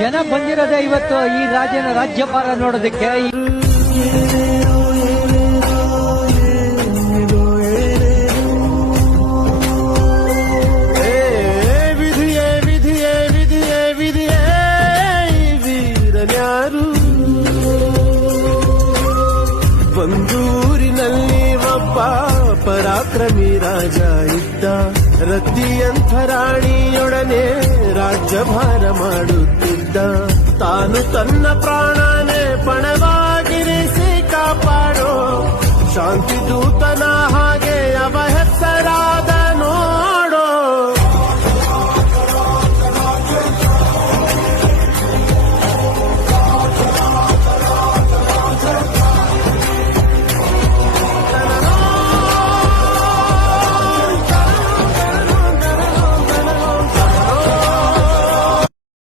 ಜನ ಬಂದಿರೋದೇ ಇವತ್ತು ಈ ರಾಜ್ಯಪಾಲ ನೋಡೋದಕ್ಕೆ. ಒಂದೂರಿನಲ್ಲಿ ಒಬ್ಬ ಪರಾಕ್ರಮಿ ರಾಜ ಇದ್ದ, ರತಿಯಂಥ ರಾಣಿಯೊಡನೆ ರಾಜ್ಯಭಾರ ಮಾಡುತ್ತಿದ್ದ. ತಾನು ತನ್ನ ಪ್ರಾಣನೇ ಪಣವಾಗಿರಿಸಿ ಕಾಪಾಡೋ ಶಾಂತಿ ದೂತ